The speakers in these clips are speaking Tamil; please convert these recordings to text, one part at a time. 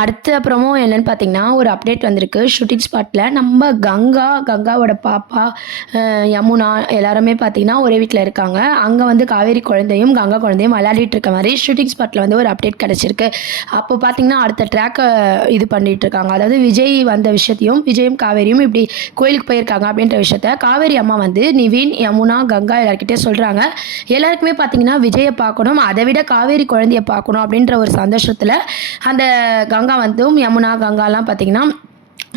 அடுத்து அப்புறமும் என்னன்னு பார்த்தீங்கன்னா, ஒரு அப்டேட் வந்திருக்கு. ஷூட்டிங் ஸ்பாட்ல நம்ம கங்காவோட பாப்பா, யமுனா எல்லாருமே பார்த்தீங்கன்னா, ஒரே வீட்ல இருக்காங்க. அங்க வந்து காவேரி குழந்தையும், கங்கா குழந்தையும் விளையாடிட்டு இருக்க மாரி ஷூட்டிங் ஸ்பாட்ல வந்து ஒரு அப்டேட் கிடைச்சிருக்கு. அப்போ பார்த்தீங்கன்னா, அடுத்த ட்ராக்க இது பண்ணிட்டு இருக்காங்க. அதாவது விஜய் வந்த விஷயத்தையும், விஜயும் காவேரியும் இப்படி கோயிலுக்கு போயிருக்காங்க அப்படின்ற விஷயத்த காவேரி அம்மா வந்து நிவின், யமுனா, கங்கா எல்லார்கிட்டயும் சொல்றாங்க. எல்லாருக்குமே பார்த்தீங்கன்னா, விஜய பார்க்கணும். அதை விட காவேரி குழந்தைய பார்க்கணும் அப்படின்ற ஒரு சந்தோஷத்துல அந்த கங்கா வந்தும் யமுனா, கங்காலாம் பார்த்தீங்கன்னா,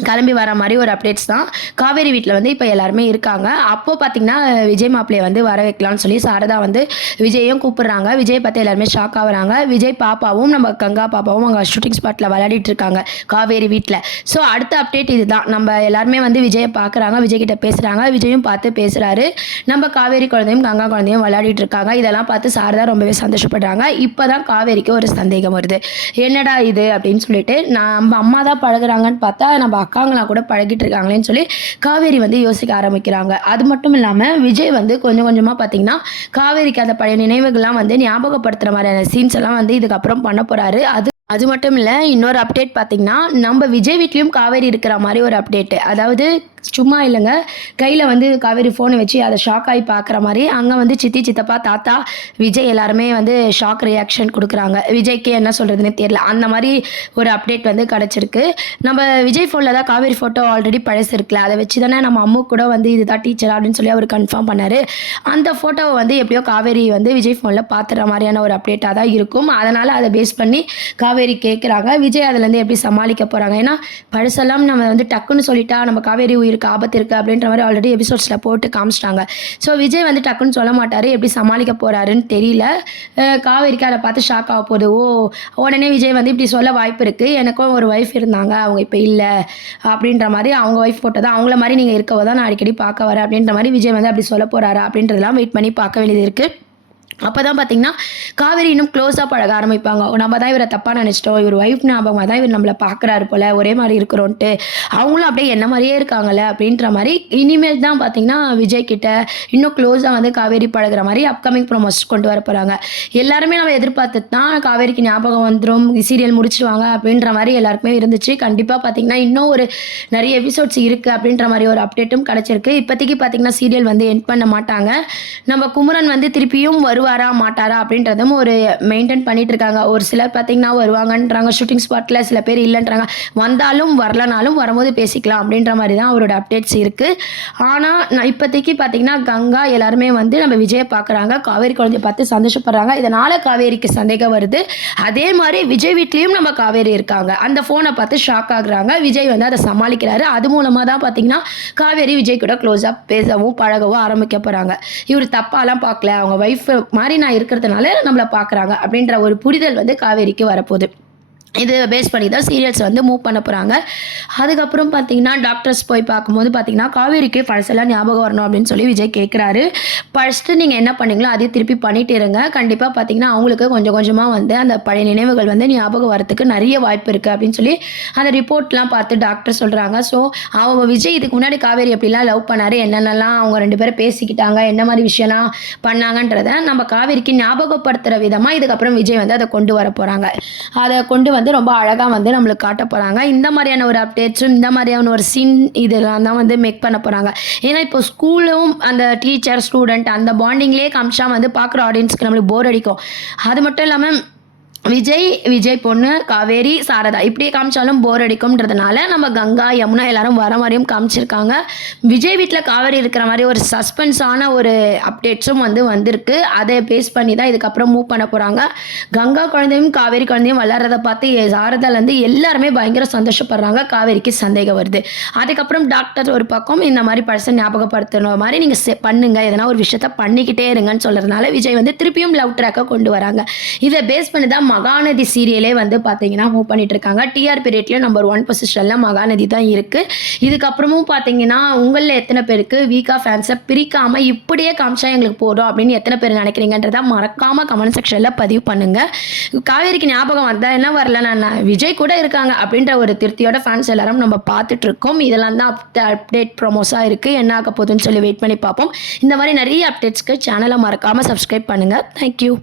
கிளம்பி வர மாரி ஒரு அப்டேட்ஸ் தான். காவேரி வீட்ல வந்து இப்ப எல்லாருமே இருக்காங்க. அப்போ பார்த்தீங்கன்னா, விஜய் மாப்பிள்ளைய வந்து வர வைக்கலான்னு சொல்லி சாரதா வந்து விஜய்யும் கூப்பிடுறாங்க. விஜய் பார்த்து எல்லாருமே ஷாக் ஆகுறாங்க. விஜய் பாப்பாவும், நம்ம கங்கா பாப்பாவும் அங்க ஷூட்டிங் ஸ்பாட்ல விளையாடிட்டு இருக்காங்க, காவேரி வீட்ல. ஸோ அடுத்த அப்டேட் இதுதான். நம்ம எல்லாருமே வந்து விஜய பார்க்குறாங்க. விஜய் கிட்ட பேசுறாங்க. விஜயும் பார்த்து பேசுறாரு. நம்ம காவேரி குழந்தையும், கங்கா குழந்தையும் விளையாடிட்டு இருக்காங்க. இதெல்லாம் பார்த்து சாரதா ரொம்பவே சந்தோஷப்படுறாங்க. இப்பதான் காவேரிக்கு ஒரு சந்தேகம் வருது. என்னடா இது அப்படின்னு சொல்லிட்டு, நம்ம அம்மா தான் பழகுறாங்கன்னு பார்த்தா, நம்ம அக்காங்களாம் கூட பழகிட்டு இருக்காங்களேன்னு சொல்லி காவேரி வந்து யோசிக்க ஆரம்பிக்கிறாங்க. அது மட்டும் இல்லாம விஜய் வந்து கொஞ்சம் கொஞ்சமா பார்த்தீங்கன்னா, காவேரிக்கு அந்த பழைய நினைவுகள்லாம் வந்து ஞாபகப்படுத்துற மாதிரியான சீன்ஸ் எல்லாம் வந்து இதுக்கப்புறம் பண்ண போறாரு. அது அது மட்டும் இல்ல, இன்னொரு அப்டேட் பார்த்தீங்கன்னா, நம்ம விஜய் வீட்லயும் காவேரி இருக்கிற மாரி ஒரு அப்டேட். அதாவது சும்மா இல்லங்க. கையில வந்து காவேரி ஃபோன வச்சு அத ஷாக் ஆயி பார்க்குற மாரி, அங்க வந்து சித்தி, சித்தப்பா, தாத்தா, விஜய் எல்லாருமே வந்து ஷாக் ரியாக்ஷன் குடுக்குறாங்க. விஜய்க்கு என்ன சொல்றதுன்னே தெரியல. அந்த மாரி ஒரு அப்டேட் வந்து கிடைச்சிருக்கு. நம்ம விஜய் ஃபோன்ல தான் காவேரி ஃபோட்டோ ஆல்ரெடி பழசு இருக்குல்ல. அத வச்சு தானே நம்ம அம்மு கூட வந்து இதுதான் டீச்சர் அப்படின்னு சொல்லி அவரு கன்ஃபார்ம் பண்ணாரு. அந்த ஃபோட்டோவ வந்து எப்படியோ காவேரி வந்து விஜய் ஃபோன்ல பார்த்துற மாரியான ஒரு அப்டேட்டா தான் இருக்கும். அதனால அத பேஸ் பண்ணி காவேரி கேட்குறாங்க. விஜய் அதுலேருந்து எப்படி சமாளிக்க போறாங்க? ஏன்னா பழசெல்லாம் நம்ம வந்து டக்குன்னு சொல்லிட்டா நம்ம காவேரி உயிருக்கு ஆபத்து இருக்கு அப்படின்ற மாதிரி ஆல்ரெடி எபிசோட்ஸ்ல போட்டு காமிச்சிட்டாங்க. ஸோ விஜய் வந்து டக்குன்னு சொல்ல மாட்டாரு. எப்படி சமாளிக்க போறாருன்னு தெரியல. காவேரிக்கு அதை பார்த்து ஷாக் ஆக போகுது. ஓ, உடனே விஜய் வந்து இப்படி சொல்ல வாய்ப்பு இருக்கு. எனக்கும் ஒரு ஒய்ஃப் இருந்தாங்க, அவங்க இப்போ இல்லை அப்படின்ற மாதிரி. அவங்க ஒய்ஃப் போட்டது அவங்கள மாதிரி நீங்க இருக்கவோ தான் நான் அடிக்கடி பார்க்க வரேன் அப்படின்ற மாதிரி விஜய் வந்து அப்படி சொல்ல போறாரு அப்படின்றதெல்லாம் வெயிட் பண்ணி பார்க்க வேண்டியது இருக்கு. அப்பதான் பார்த்தீங்கன்னா, காவேரி இன்னும் க்ளோஸா பழக ஆரம்பிப்பாங்க. நம்ம தான் இவர தப்பா நெனச்சுட்டோம். இவர் ஒய்ஃப் ஞாபகமா தான் இவர் நம்மள பார்க்குறாரு போல. ஒரே மாரி இருக்கிறோன்ட்டு. அவங்களும் அப்படியே என்ன மாரியே இருக்காங்கல்ல அப்படின்ற மாரி, இனிமேல் தான் பார்த்தீங்கன்னா, விஜய் கிட்ட இன்னும் க்ளோஸா வந்து காவேரி பழகுற மாரி அப்கமிங் ப்ரோமோஸ் கொண்டு வர போறாங்க. எல்லாருமே நம்ம எதிர்பார்த்தது தான். காவேரிக்கு ஞாபகம் வந்துரும். சீரியல் முடிச்சுருவாங்க அப்படின்ற மாரி எல்லாருக்குமே இருந்துச்சு. கண்டிப்பா பார்த்தீங்கன்னா, இன்னும் ஒரு நெறைய எபிசோட்ஸ் இருக்கு அப்படின்ற மாரி ஒரு அப்டேட்டும் கிடைச்சிருக்கு. இப்போதைக்கு பார்த்தீங்கன்னா, சீரியல் வந்து எண்ட் பண்ண மாட்டாங்க. நம்ம குமரன் வந்து திருப்பியும் வருவாரா மாட்டாரா அப்படின்றதும் ஒரு மெயின்டைன் பண்ணிட்டு இருக்காங்க. ஒரு சிலர் பார்த்தீங்கன்னா வருவாங்கன்றாங்க ஷூட்டிங் ஸ்பாட்ல, சில பேர் இல்லைன்றாங்க. வந்தாலும் வரலனாலும் வரும்போது பேசிக்கலாம் அப்படின்ற மாதிரி தான் அவரோட அப்டேட்ஸ் இருக்கு. ஆனால் நான் இப்போதைக்கு பார்த்தீங்கன்னா கங்கா எல்லாருமே வந்து நம்ம விஜயை பார்க்குறாங்க. காவேரி குழந்தைய பார்த்து சந்தோஷப்படுறாங்க. இதனால காவேரிக்கு சந்தேகம் வருது. அதே மாதிரி விஜய் வீட்லேயும் நம்ம காவேரி இருக்காங்க. அந்த ஃபோனை பார்த்து ஷாக் ஆகுறாங்க. விஜய் வந்து அதை சமாளிக்கிறாரு. அது மூலமாக தான் பார்த்தீங்கன்னா காவேரி விஜய் கூட க்ளோஸாக பேசவும் பழகவும் ஆரம்பிக்க போகிறாங்க. இவர் தப்பாலாம் பார்க்கல, அவங்க ஒய்ஃப் மாதிரி நான் இருக்கிறதுனால நம்மளை பார்க்குறாங்க அப்படின்ற ஒரு புரிதல் வந்து காவேரிக்கு வரப்போகுது. இது பேஸ் பண்ணி தான் சீரியல்ஸ் வந்து மூவ் பண்ண போகிறாங்க. அதுக்கப்புறம் பார்த்தீங்கன்னா டாக்டர்ஸ் போய் பார்க்கும்போது பார்த்தீங்கன்னா காவேரிக்கு பழசெல்லாம் ஞாபகம் வரணும் அப்படின்னு சொல்லி விஜய் கேட்குறாரு. ஃபஸ்ட்டு நீங்கள் என்ன பண்ணீங்களோ அதே திருப்பி பண்ணிட்டு இருங்க. கண்டிப்பாக பார்த்தீங்கன்னா அவங்களுக்கு கொஞ்சம் கொஞ்சமாக வந்து அந்த பழைய நினைவுகள் வந்து ஞாபகம் வரத்துக்கு நிறைய வாய்ப்பு இருக்குது அப்படின்னு சொல்லி அந்த ரிப்போர்ட்லாம் பார்த்து டாக்டர் சொல்கிறாங்க. ஸோ அவங்க விஜய் இதுக்கு முன்னாடி காவேரி எப்படிலாம் லவ் பண்ணாரு, என்னென்னலாம் அவங்க 2 பேரும் பேசிக்கிட்டாங்க, என்ன மாதிரி விஷயம்லாம் பண்ணாங்கன்றத நம்ம காவேரிக்கு ஞாபகப்படுத்துகிற விதமாக இதுக்கப்புறம் விஜய் வந்து அதை கொண்டு வர போகிறாங்க. அதை கொண்டு வந்து ரொம்ப அழகாக வந்து நம்மளுக்கு காட்ட போகிறாங்க. இந்த மாதிரியான ஒரு அப்டேட்ஸும் இந்த மாதிரியான ஒரு சீன் இதெல்லாம் தான் வந்து மேக் பண்ண போகிறாங்க. ஏன்னா இப்போ ஸ்கூலும் அந்த டீச்சர் ஸ்டூடெண்ட் அந்த பாண்டிங்லேயே காமிச்சா வந்து பார்க்குற ஆடியன்ஸ்க்கு நம்மளுக்கு போர் அடிக்கும். அது மட்டும் இல்லாமல் விஜய் பொண்ணு காவேரி, சாரதா இப்படியே காமிச்சாலும் போர் அடிக்கும்ன்றதுனால நம்ம கங்கா, யமுனா எல்லாரும் வர மாதிரியும் காமிச்சிருக்காங்க. விஜய் வீட்டில் காவேரி இருக்கிற மாதிரி ஒரு சஸ்பென்ஸான ஒரு அப்டேட்ஸும் வந்து வந்திருக்கு. அதை பேஸ் பண்ணி தான் இதுக்கப்புறம் மூவ் பண்ண போகிறாங்க. கங்கா குழந்தையும் காவேரி குழந்தையும் வளர்றதை பார்த்து சாரதாலேருந்து எல்லாருமே பயங்கர சந்தோஷப்படுறாங்க. காவேரிக்கு சந்தேகம் வருது. அதுக்கப்புறம் டாக்டர் ஒரு பக்கம் இந்த மாதிரி பர்சன் ஞாபகப்படுத்துற மாதிரி நீங்கள் பண்ணுங்க, எதனா ஒரு விஷயத்த பண்ணிக்கிட்டே இருங்கன்னு சொல்கிறதுனால விஜய் வந்து திருப்பியும் லவ் ட்ராக்கை கொண்டு வராங்க. இதை பேஸ் பண்ணி தான் மகாநதி சீரியலே வந்து பார்த்தீங்கன்னா மூவ் பண்ணிட்டு இருக்காங்க. டிஆர்பி ரேட்லயும் நம்பர் 1 பொசிஷன்ல மகாநதி தான் இருக்கு. இதுக்கப்புறமும் பார்த்தீங்கன்னா உங்களில் எத்தனை பேருக்கு வீக்கா ஃபேன்ஸை பிரிக்காம இப்படியே காமிச்சா எங்களுக்கு போதும் அப்படின்னு எத்தனை பேர் நினைக்கிறீங்கன்றத மறக்காம கமெண்ட் செக்ஷன்ல பதிவு பண்ணுங்க. காவேரிக்கு ஞாபகம் வந்தா என்ன வரல, நான் விஜய் கூட இருக்காங்க அப்படின்ற ஒரு திருப்தியோட ஃபேன்ஸ் எல்லாரும் நம்ம பார்த்துட்டு இருக்கோம். இதெல்லாம் தான் அப்டேட் ப்ரோமோஸா இருக்கு. என்ன ஆக போகுதுன்னு சொல்லி வெயிட் பண்ணி பார்ப்போம். இந்த மாதிரி நிறைய அப்டேட்ஸ்க்கு சேனலை மறக்காம சப்ஸ்கிரைப் பண்ணுங்க. தேங்க்யூ.